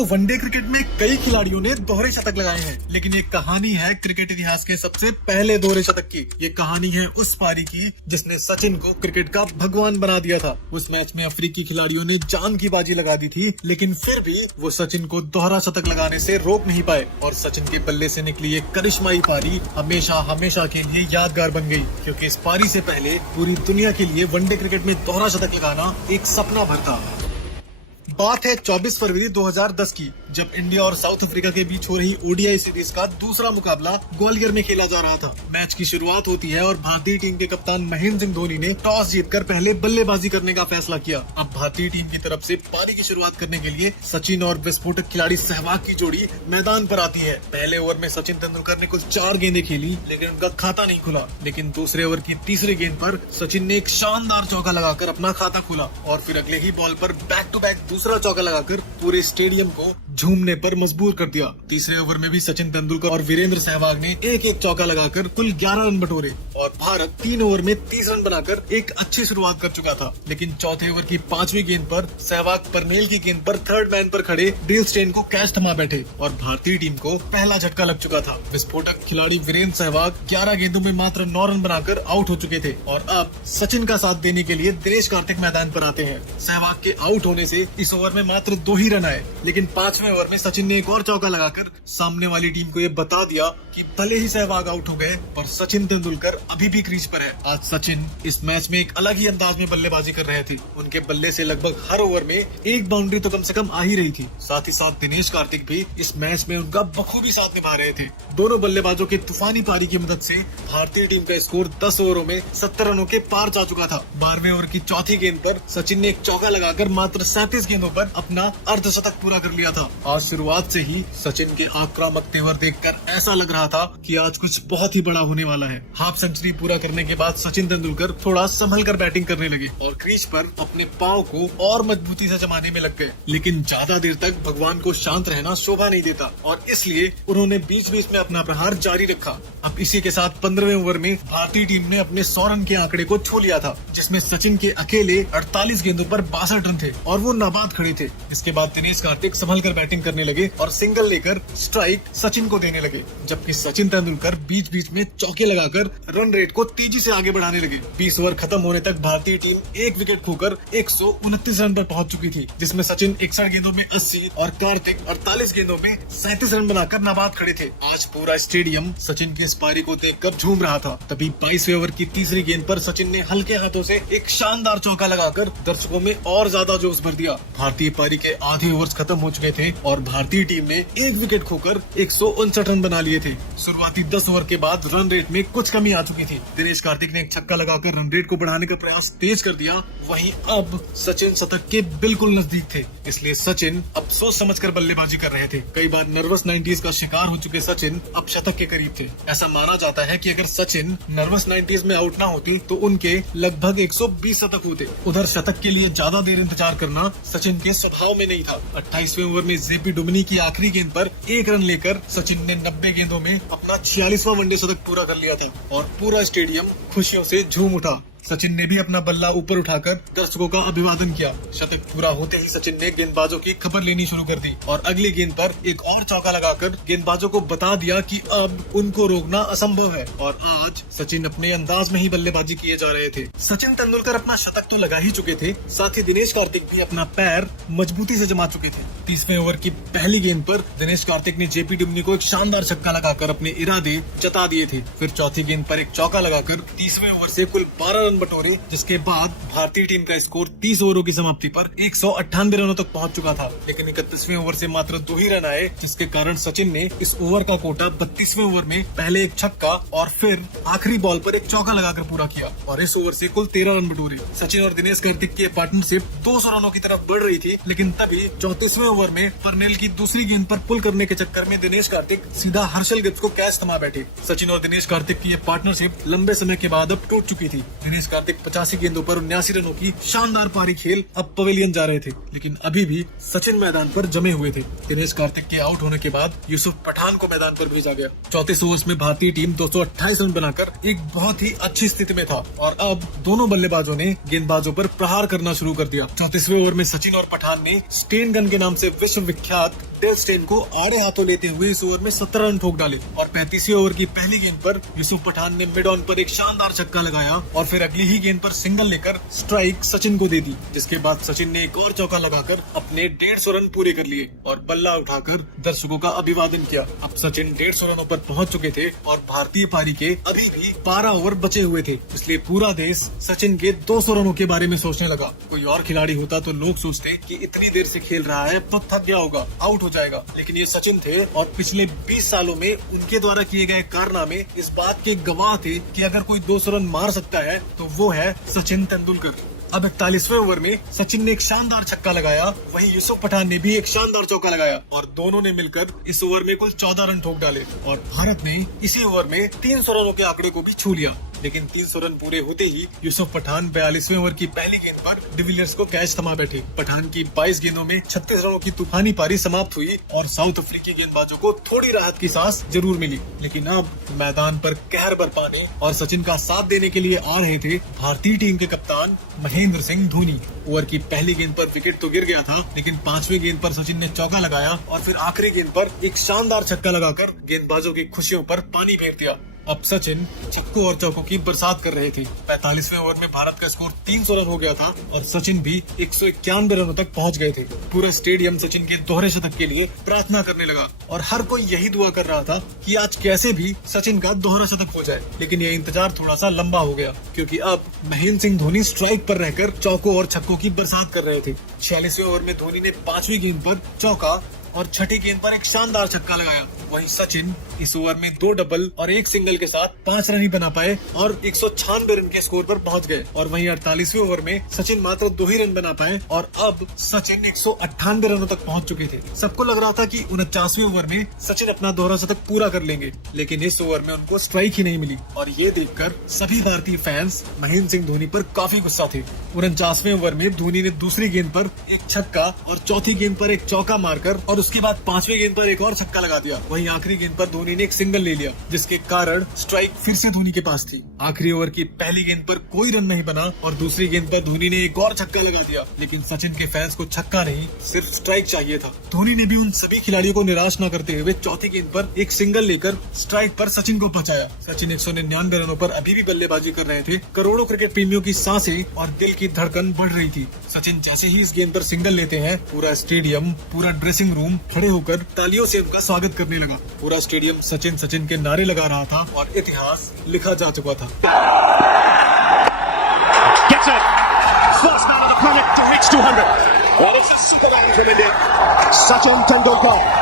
दोस्तों, one day cricket में कई खिलाड़ियों ने दोहरे शतक लगाए हैं, लेकिन ये कहानी है क्रिकेट इतिहास के सबसे पहले दोहरे शतक की। ये कहानी है उस पारी की जिसने सचिन को क्रिकेट का भगवान बना दिया था। उस मैच में अफ्रीकी खिलाड़ियों ने जान की बाजी लगा दी थी, लेकिन फिर भी वो सचिन को दोहरा शतक लगाने से रोक नहीं पाए और सचिन के बल्ले से निकली ये करिश्माई पारी हमेशा हमेशा के लिए यादगार बन गई, क्योंकि इस पारी से पहले पूरी दुनिया के लिए वनडे क्रिकेट में दोहरा शतक लगाना एक सपना भर था। बात है 24 फरवरी 2010 की, जब इंडिया और साउथ अफ्रीका के बीच हो रही ओडीआई सीरीज का दूसरा मुकाबला ग्वालियर में खेला जा रहा था। मैच की शुरुआत होती है और भारतीय टीम के कप्तान महेंद्र सिंह धोनी ने टॉस जीतकर पहले बल्लेबाजी करने का फैसला किया। अब भारतीय टीम की तरफ से पारी की शुरुआत करने के लिए सचिन और विस्फोटक खिलाड़ी सहवाग की जोड़ी मैदान पर आती है। पहले ओवर में सचिन तेंदुलकर ने कुल 4 गेंदें खेली, लेकिन उनका खाता नहीं खुला। लेकिन दूसरे ओवर की तीसरी गेंद पर सचिन ने एक शानदार चौका लगाकर अपना खाता खोला और फिर अगले ही बॉल पर बैक टू बैक दूसरा चौका लगाकर पूरे स्टेडियम को झूमने पर मजबूर कर दिया। तीसरे ओवर में भी सचिन तेंदुलकर और वीरेंद्र सहवाग ने एक एक चौका लगाकर कुल 11 रन बटोरे और भारत 3 ओवर में 30 रन बनाकर एक अच्छी शुरुआत कर चुका था। लेकिन चौथे ओवर की 5वीं गेंद पर सहवाग परनेल की गेंद पर थर्ड मैन पर खड़े डील स्टेन को कैच थमा बैठे और भारतीय टीम को पहला झटका लग चुका था। विस्फोटक खिलाड़ी वीरेंद्र सहवाग 11 गेंदों में मात्र 9 रन बनाकर आउट हो चुके थे और अब सचिन का साथ देने के लिए दिनेश कार्तिक मैदान पर आते हैं। सहवाग के आउट होने से इस ओवर में मात्र 2 ही रन आए, लेकिन 5वें ओवर में सचिन ने एक और चौका लगाकर सामने वाली टीम को ये बता दिया कि भले ही सहवाग आउट हो गए पर सचिन तेंदुलकर अभी भी क्रीज पर है। आज सचिन इस मैच में एक अलग ही अंदाज में बल्लेबाजी कर रहे थे। उनके बल्ले से लगभग हर ओवर में एक बाउंड्री तो कम से कम आ ही रही थी। साथ ही साथ दिनेश कार्तिक भी इस मैच में उनका बखूबी साथ निभा रहे थे। दोनों बल्लेबाजों की तूफानी पारी की मदद से भारतीय टीम का स्कोर 10 ओवरों में 70 रनों के पार जा चुका था। 12वें ओवर की चौथी गेंद पर सचिन ने एक चौका लगाकर मात्र 37 गेंदों पर अपना अर्धशतक पूरा कर लिया था। आज शुरुआत से ही सचिन के आक्रामक तेवर देखकर ऐसा लग रहा था कि आज कुछ बहुत ही बड़ा होने वाला है। हाफ सेंचुरी पूरा करने के बाद सचिन तेंदुलकर थोड़ा संभल कर बैटिंग करने लगे और क्रीज पर अपने पांव को और मजबूती से जमाने में लग गए। लेकिन ज्यादा देर तक भगवान को शांत रहना शोभा नहीं देता और इसलिए उन्होंने बीच बीच में अपना प्रहार जारी रखा। अब इसी के साथ 15वें ओवर में भारतीय टीम ने अपने 100 रन के आंकड़े को छू लिया था, जिसमें सचिन के अकेले 48 गेंदों पर 62 रन थे और वो नाबाद खड़े थे। इसके बाद दिनेश कार्तिक संभल कर बैटिंग करने लगे और सिंगल लेकर स्ट्राइक सचिन को देने लगे, जबकि सचिन तेंदुलकर बीच बीच में चौके लगाकर रन रेट को तेजी से आगे बढ़ाने लगे। 20 ओवर खत्म होने तक भारतीय टीम एक विकेट खोकर 129 रन पर पहुंच चुकी थी, जिसमें सचिन 61 गेंदों में 80 और कार्तिक 48 गेंदों में 37 रन बनाकर नाबाद खड़े थे। आज पूरा स्टेडियम सचिन की इस पारी को देखकर झूम रहा था। तभी 22वें ओवर की तीसरी गेंद पर सचिन ने हल्के हाथों से एक शानदार चौका लगाकर दर्शकों में और ज्यादा जोश भर दिया। भारतीय पारी के आधे ओवर्स खत्म हो चुके थे और भारतीय टीम ने एक विकेट खोकर 159 रन बना लिए थे। शुरुआती 10 ओवर के बाद रन रेट में कुछ कमी आ चुकी थी। दिनेश कार्तिक ने एक छक्का लगाकर रन रेट को बढ़ाने का प्रयास तेज कर दिया। वहीं अब सचिन शतक के बिल्कुल नजदीक थे, इसलिए सचिन अब सोच समझकर बल्लेबाजी कर रहे थे। कई बार नर्वस 90s का शिकार हो चुके सचिन अब शतक के करीब थे। ऐसा माना जाता है कि अगर सचिन नर्वस 90s में आउट ना होती तो उनके लगभग 120 शतक होते। उधर शतक के लिए ज्यादा देर इंतजार करना सचिन के स्वभाव में नहीं था। 28वें ओवर में जेपी डुमिनी की आखिरी गेंद पर 1 रन लेकर सचिन ने 90 गेंदों में अपना 46वां वनडे शतक पूरा कर लिया था और पूरा स्टेडियम खुशियों से झूम उठा। सचिन ने भी अपना बल्ला ऊपर उठाकर दर्शकों का अभिवादन किया। शतक पूरा होते ही सचिन ने गेंदबाजों की खबर लेनी शुरू कर दी और अगली गेंद पर एक और चौका लगाकर गेंदबाजों को बता दिया कि अब उनको रोकना असंभव है और आज सचिन अपने अंदाज में ही बल्लेबाजी किए जा रहे थे। सचिन तेंदुलकर अपना शतक तो लगा ही चुके थे, साथ ही दिनेश कार्तिक भी अपना पैर मजबूती से जमा चुके थे। 30वें ओवर की पहली गेंद पर दिनेश कार्तिक ने जेपी डुमिनी को एक शानदार छक्का लगाकर अपने इरादे जता दिए थे। फिर चौथी गेंद पर एक चौका लगाकर 30वें ओवर से कुल 12 रन बटोरे, जिसके बाद भारतीय टीम का स्कोर 30 ओवरों की समाप्ति पर 198 रनों तक पहुंच चुका था। लेकिन 31वें ओवर से मात्र 2 ही रन आए, जिसके कारण सचिन ने इस ओवर का कोटा 32वें ओवर में पहले एक छक्का और फिर आखिरी बॉल पर एक चौका लगाकर पूरा किया और इस ओवर से कुल 13 रन बटोरे। सचिन और दिनेश कार्तिक की पार्टनरशिप 200 रनों की तरफ बढ़ रही थी, लेकिन तभी 34वें ओवर में परनेल की दूसरी गेंद पर पुल करने के चक्कर में दिनेश कार्तिक सीधा हर्षल गिब्स को कैच थमा बैठे। सचिन और दिनेश कार्तिक की ये पार्टनरशिप लंबे समय के बाद अब टूट चुकी थी। दिनेश दिनेश कार्तिक 85 गेंदों पर 79 रनों की शानदार पारी खेल अब पवेलियन जा रहे थे, लेकिन अभी भी सचिन मैदान पर जमे हुए थे। दिनेश कार्तिक के आउट होने के बाद यूसुफ पठान को मैदान पर भेजा गया। 34 ओवर्स में भारतीय टीम 228 रन बनाकर एक बहुत ही अच्छी स्थिति में था और अब दोनों बल्लेबाजों ने गेंदबाजों पर प्रहार करना शुरू कर दिया। 34वें ओवर में सचिन और पठान ने स्टेन गन के नाम से विश्व विख्यात डेल स्टेन को आड़े हाथों लेते हुए इस ओवर में 17 रन ठोक डाले और 35वें ओवर की पहली गेंद पर यूसुफ पठान ने मिड ऑन पर एक शानदार छक्का लगाया और फिर अगली ही गेंद पर सिंगल लेकर स्ट्राइक सचिन को दे दी, जिसके बाद सचिन ने एक और चौका लगाकर अपने 150 रन पूरे कर लिए और बल्ला उठाकर दर्शकों का अभिवादन किया। अब सचिन 150 रनों पर पहुंच चुके थे और भारतीय पारी के अभी भी 12 ओवर बचे हुए थे, इसलिए पूरा देश सचिन के 200 रनों के बारे में सोचने लगा। कोई और खिलाड़ी होता तो लोग सोचते कि इतनी देर से खेल रहा है तो थक गया होगा, आउट हो जाएगा, लेकिन ये सचिन थे और पिछले 20 सालों में उनके द्वारा किए गए कारनामे इस बात के गवाह थे कि अगर कोई 200 रन मार सकता है तो वो है सचिन तेंदुलकर। अब 41वें ओवर में सचिन ने एक शानदार छक्का लगाया, वहीं यूसुफ पठान ने भी एक शानदार चौका लगाया और दोनों ने मिलकर इस ओवर में कुल 14 रन ठोक डाले और भारत ने इसी ओवर में 300 रनों के आंकड़े को भी छू लिया। लेकिन 300 रन पूरे होते ही यूसुफ पठान 42वें ओवर की पहली गेंद पर डिविलियर्स को कैच थमा बैठे। पठान की 22 गेंदों में 36 रनों की तूफानी पारी समाप्त हुई और साउथ अफ्रीकी गेंदबाजों को थोड़ी राहत की सांस जरूर मिली, लेकिन अब मैदान पर कहर बरपाने और सचिन का साथ देने के लिए आ रहे थे भारतीय टीम के कप्तान महेंद्र सिंह धोनी। ओवर की पहली गेंद पर विकेट तो गिर गया था, लेकिन 5वीं गेंद पर सचिन ने चौका लगाया और फिर आखिरी गेंद पर एक शानदार छक्का लगाकर गेंदबाजों की खुशियों पर पानी फेर दिया। अब सचिन छक्कों और चौकों की बरसात कर रहे थे। 45वें ओवर में भारत का स्कोर 300 रन हो गया था और सचिन भी 191 रनों तक पहुंच गए थे। पूरा स्टेडियम सचिन के दोहरे शतक के लिए प्रार्थना करने लगा और हर कोई यही दुआ कर रहा था कि आज कैसे भी सचिन का दोहरा शतक हो जाए, लेकिन यह इंतजार थोड़ा सा लंबा हो गया क्योंकि अब महेंद्र सिंह धोनी स्ट्राइक पर रहकर चौकों और छक्कों की बरसात कर रहे थे। 46वें ओवर में धोनी ने 5वीं गेंद पर चौका और छठी गेंद पर एक शानदार छक्का लगाया। वहीं सचिन इस ओवर में 2 डबल और 1 सिंगल के साथ 5 रन ही बना पाए और 196 रन के स्कोर पर पहुंच गए और वहीं 48वें ओवर में सचिन मात्र 2 ही रन बना पाए और अब सचिन 198 रनों तक पहुंच चुके थे। सबको लग रहा था कि 49वें ओवर में सचिन अपना दोहरा शतक पूरा कर लेंगे, लेकिन इस ओवर में उनको स्ट्राइक ही नहीं मिली और ये देखकर सभी भारतीय फैंस महेंद्र सिंह धोनी पर काफी गुस्सा थे। 49वें ओवर में धोनी ने दूसरी गेंद पर एक छक्का और चौथी गेंद पर एक चौका मारकर और उसके बाद 5वीं गेंद पर एक और छक्का लगा दिया। वहीं आखिरी गेंद पर धोनी ने एक सिंगल ले लिया, जिसके कारण स्ट्राइक फिर से धोनी के पास थी। आखिरी ओवर की पहली गेंद पर कोई रन नहीं बना और दूसरी गेंद पर धोनी ने एक और छक्का लगा दिया, लेकिन सचिन के फैंस को छक्का नहीं सिर्फ स्ट्राइक चाहिए था। धोनी ने भी उन सभी खिलाड़ियों को निराश न करते हुए चौथी गेंद पर एक सिंगल लेकर स्ट्राइक पर सचिन को पहुंचाया। सचिन 199 रनों पर अभी भी बल्लेबाजी कर रहे थे। करोड़ों क्रिकेट प्रेमियों की सांसें और दिल की धड़कन बढ़ रही थी। सचिन जैसे ही इस गेंद पर सिंगल लेते हैं, पूरा स्टेडियम, पूरा ड्रेसिंग रूम खड़े होकर तालियों से उनका स्वागत करने लगा। पूरा स्टेडियम सचिन सचिन के नारे लगा रहा था और इतिहास लिखा जा चुका था। सचिन तेंदुलकर।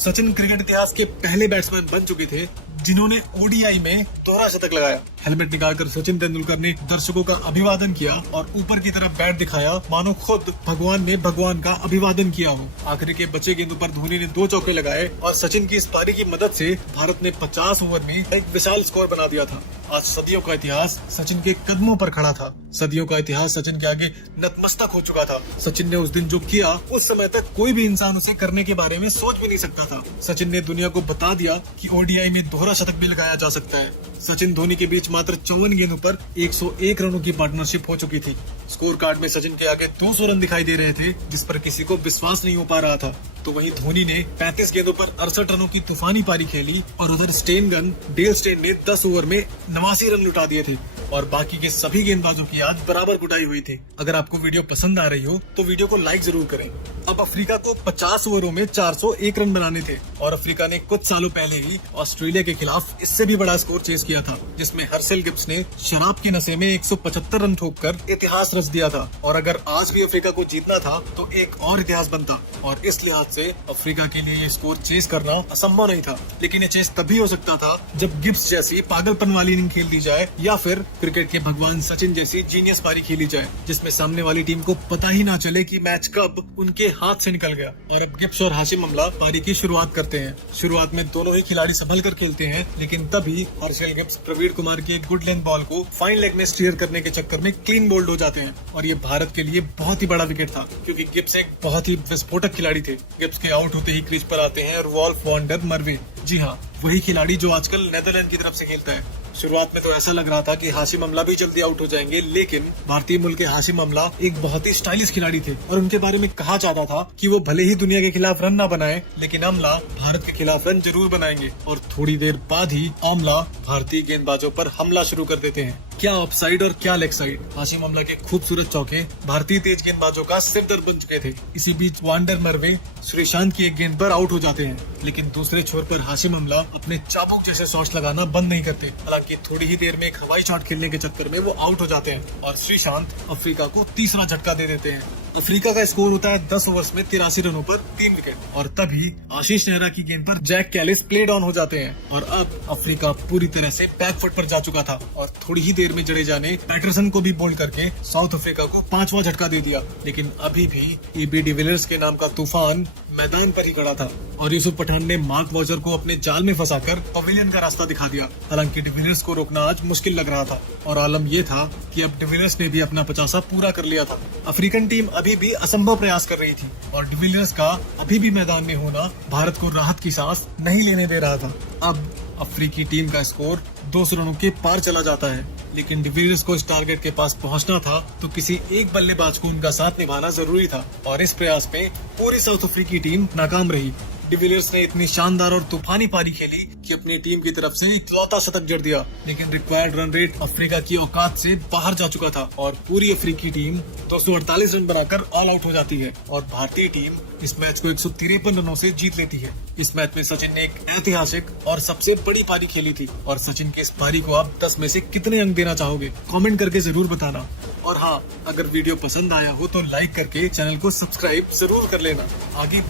सचिन क्रिकेट इतिहास के पहले बैट्समैन बन चुके थे जिन्होंने ओडीआई में दोहरा शतक लगाया। हेलमेट निकालकर सचिन तेंदुलकर ने दर्शकों का अभिवादन किया और ऊपर की तरफ बैट दिखाया, मानो खुद भगवान ने भगवान का अभिवादन किया हो। आखिरी के बचे गेंदों पर धोनी ने 2 चौके लगाए और सचिन की इस पारी की मदद से भारत ने 50 ओवर में एक विशाल स्कोर बना दिया था। आज सदियों का इतिहास सचिन के कदमों पर खड़ा था। सदियों का इतिहास सचिन के आगे नतमस्तक हो चुका था। सचिन ने उस दिन जो किया, उस समय तक कोई भी इंसान उसे करने के बारे में सोच भी नहीं सकता था। सचिन ने दुनिया को बता दिया कि ओडीआई में दोहरा शतक भी लगाया जा सकता है। सचिन धोनी के बीच मात्र 54 गेंदों पर 101 रनों की पार्टनरशिप हो चुकी थी। स्कोर कार्ड में सचिन के आगे 200 रन दिखाई दे रहे थे, जिस पर किसी को विश्वास नहीं हो पा रहा था। तो वहीं धोनी ने 35 गेंदों पर 68 रनों की तूफानी पारी खेली और उधर स्टेन गन डेल स्टेन ने 10 ओवर में 89 रन लुटा दिए थे और बाकी के सभी गेंदबाजों की आज बराबर कुटाई हुई थी। अगर आपको वीडियो पसंद आ रही हो तो वीडियो को लाइक जरूर करें। अब अफ्रीका को 50 ओवरों में 401 रन बनाने थे और अफ्रीका ने कुछ सालों पहले ही ऑस्ट्रेलिया के खिलाफ इससे भी बड़ा स्कोर चेस किया था, जिसमें हर्षल गिब्स ने शराब के नशे में 175 रन ठोककर इतिहास रच दिया था। और अगर आज भी अफ्रीका को जीतना था तो एक और इतिहास बनता और इस लिहाज से अफ्रीका के लिए ये स्कोर चेस करना असंभव नहीं था। लेकिन ये चेस तभी हो सकता था जब गिब्स जैसी पागलपन वाली इनिंग खेल दी जाए या फिर क्रिकेट के भगवान सचिन जैसी जीनियस पारी खेली जाए जिसमें सामने वाली टीम को पता ही ना चले कि मैच कब उनके हाथ से निकल गया। और अब गिब्स और हाशिम अमला पारी की शुरुआत करते हैं। शुरुआत में दोनों ही खिलाड़ी संभल कर खेलते हैं, लेकिन तभी हर्षल गिब्स प्रवीण कुमार की एक गुड लेंथ बॉल को फाइन लेग में स्टीयर करने के चक्कर में क्लीन बोल्ड हो जाते हैं। और ये भारत के लिए बहुत ही बड़ा विकेट था, क्योंकि गिब्स एक बहुत ही विस्फोटक खिलाड़ी थे। गिब्स के आउट होते ही क्रीज पर आते हैं रुडोल्फ वॉन डर मर्वे। जी हाँ, वही खिलाड़ी जो आजकल नेदरलैंड की तरफ से खेलता है। शुरुआत में तो ऐसा लग रहा था कि हाशिम अमला भी जल्दी आउट हो जाएंगे, लेकिन भारतीय मूल के हाशिम अमला एक बहुत ही स्टाइलिश खिलाड़ी थे और उनके बारे में कहा जाता था कि वो भले ही दुनिया के खिलाफ रन ना बनाए, लेकिन अमला भारत के खिलाफ रन जरूर बनाएंगे। और थोड़ी देर बाद ही अमला भारतीय गेंदबाजों पर हमला शुरू कर देते हैं। क्या ऑफसाइड और क्या लेग साइड। हाशिम अमला के खूबसूरत चौके भारतीय तेज गेंदबाजों का सिर दर्द बन चुके थे। इसी बीच वॉन डर मर्वे श्रीशांत की एक गेंद पर आउट हो जाते हैं, लेकिन दूसरे छोर पर हाशिम अमला अपने चाबुक जैसे शॉट्स लगाना बंद नहीं करते। हालांकि थोड़ी ही देर में एक हवाई शॉट खेलने के चक्कर में वो आउट हो जाते हैं और श्रीशांत अफ्रीका को तीसरा झटका दे देते हैं। अफ्रीका का स्कोर होता है 10 ओवर्स में 83 रनों पर 3 विकेट। और तभी आशीष नेहरा की गेंद पर जैक कैलिस प्लेड ऑन हो जाते हैं और अब अफ्रीका पूरी तरह से बैकफुट पर जा चुका था। और थोड़ी ही देर में जडेजा ने पैटरसन को भी बोल्ड करके साउथ अफ्रीका को 5वां झटका दे दिया। लेकिन अभी भी एबी डिविलियर्स के नाम का तूफान मैदान पर ही खड़ा था और यूसुफ पठान ने मार्क वॉजर को अपने जाल में फंसाकर पवेलियन का रास्ता दिखा दिया। हालांकि डिविलियर्स को रोकना आज मुश्किल लग रहा था और आलम ये था कि अब डिविलियर्स ने भी अपना 50 पूरा कर लिया था। अफ्रीकन टीम अभी भी असंभव प्रयास कर रही थी और डिविलियर्स का अभी भी मैदान में होना भारत को राहत की सांस नहीं लेने दे रहा था। अब अफ्रीकी टीम का स्कोर 200 रनों के पार चला जाता है, लेकिन डिविलियर्स को इस टारगेट के पास पहुंचना था तो किसी एक बल्लेबाज को उनका साथ निभाना जरूरी था और इस प्रयास में पूरी साउथ अफ्रीकी टीम नाकाम रही। डिविलियर्स ने इतनी शानदार और तूफानी पारी खेली कि अपनी टीम की तरफ से इकलौता शतक जड़ दिया, लेकिन रिक्वायर्ड रन रेट अफ्रीका की औकात से बाहर जा चुका था और पूरी अफ्रीकी टीम 248 रन बनाकर ऑल आउट हो जाती है और भारतीय टीम इस मैच को 153 रनों से जीत लेती है। इस मैच में सचिन ने एक ऐतिहासिक और सबसे बड़ी पारी खेली थी और सचिन की इस पारी को आप 10 में से कितने अंक देना चाहोगे, कमेंट करके जरूर बताना। और हाँ, अगर वीडियो पसंद आया हो तो लाइक करके चैनल को सब्सक्राइब जरूर कर लेना। आगे